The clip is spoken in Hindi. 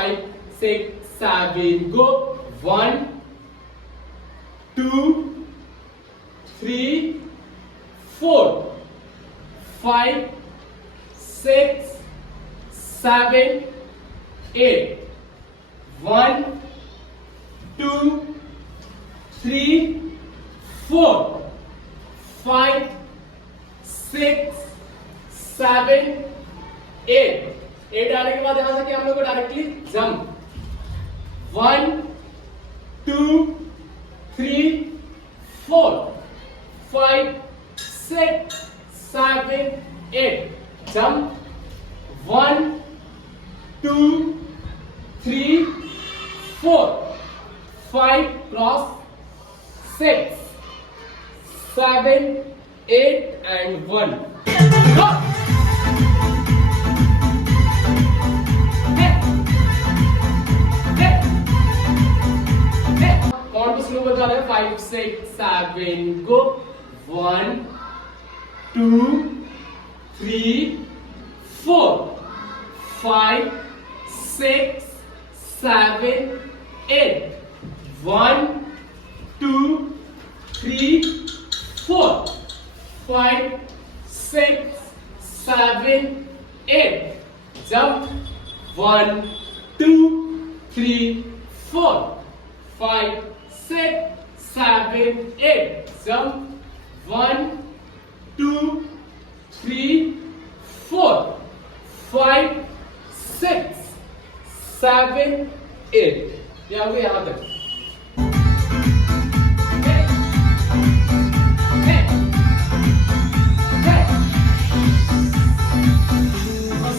5, 6, 7, go. 1, 2, 3, 4, 5, 6, 7, 8. 1, 2, 3, 4, 5, 6, 7, 8. 8 आने के बाद यहां से क्या हम लोग को directly jump. 1, 2, 3, 4, 5, 6, 7, 8. Jump. 1, 2, 3, 4, 5, cross, 6, 7, 8, and 1. Go! कौन तो स्लो बता रहे हैं? 5, 6, 7, go. 1, 2, 3, 4, 5, 6, 7, 8. 1, 2, 3, 4, 5, 6, 7, 8. Jump. 1, 2, 3, 4, 5, 6, 7, 8. Jump. 1, 2, 3, 4, 5, 6, 7, 8. ये आ गया यहां तक.